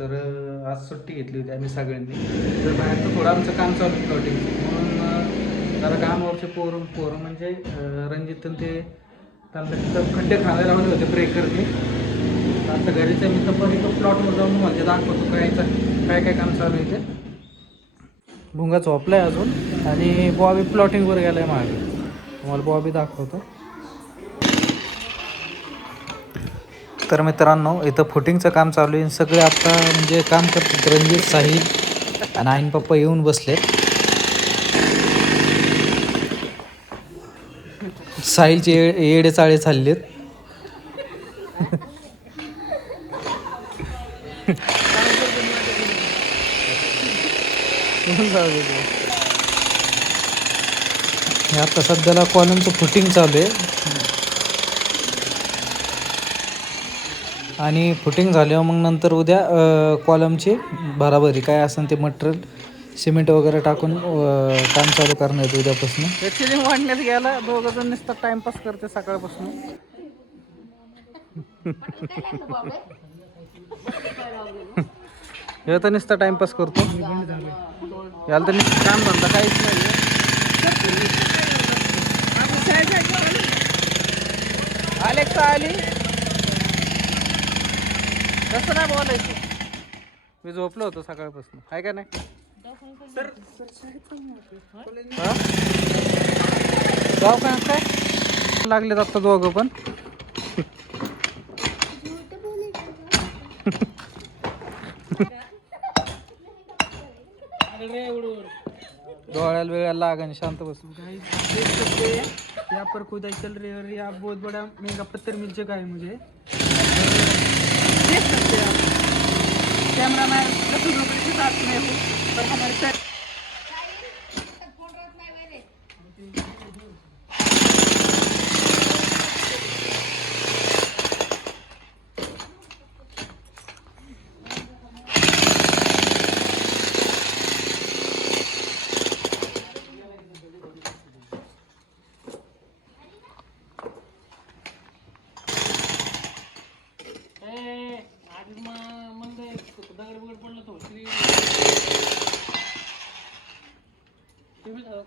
तर आज सुट्टी घेतली होती आम्ही सगळ्यांनी. तर बाहेरचं थोडं आमचं काम चालू आहे प्लॉटिंगचं, म्हणून जरा कामावरचे पोरं म्हणजे रणजित ते त्यांना तिथं खड्डे खायला लावले होते ब्रेकरने. आता घरीच मी तर पण इथं प्लॉटवर जाऊन म्हणजे दाखवतो काय काय काम चालू आहे ते. भुंगा झोपलाय अजून आणि बॉबी प्लॉटिंगवर गेलाय मागे. तुम्हाला बॉबी दाखवतो. तर मित्रांनो इथं फुटिंगचं काम चालू आहे. सगळे आता म्हणजे काम करतात. रणजित, साहिल आणि आईन पप्पा येऊन बसलेत. साहिलचे येडे चाळे चाललेत. आता सध्याला कॉलमचं फुटिंग चालू आहे आणि फुटिंग झाल्यावर मग नंतर उद्या कॉलमची भराभरी काय असेल ते मटेरियल सिमेंट वगैरे टाकून काम चालू करणार आहे उद्यापासून. ॲक्च्युली वाढण्यात गेला दोघं जण नुसतं टाइमपास करते सकाळपासून. हे तर नुसतं टाइमपास करतो. याला तर नुसतं काम धंदा काहीच नाही. अलेक्सा आली कसं नाही बोलायचं. मी झोपलो होतो सकाळपासून आहे का नाही. जाऊ काय लागले आता दोघं पण. डोळ्याला वेळाला लागन शांत बस. यहाँ पर खुदाई चल रही है और यहाँ बहुत बड़ा महंगा पत्थर मिल चुका है मुझे, देख सकते हैं आप। कैमरा मैन रसूल के साथ में हूँ और हमारे साथ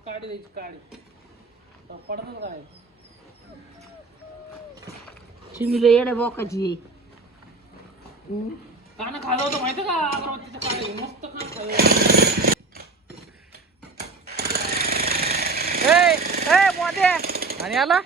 काढी द्यायची काढी पडतात काय चिमले येड्या बोकाची काना खाल्लं होतं माहिती का अगरबत्तीचं काढी मस्त कान खाल्लं. ए मोदे आणि याला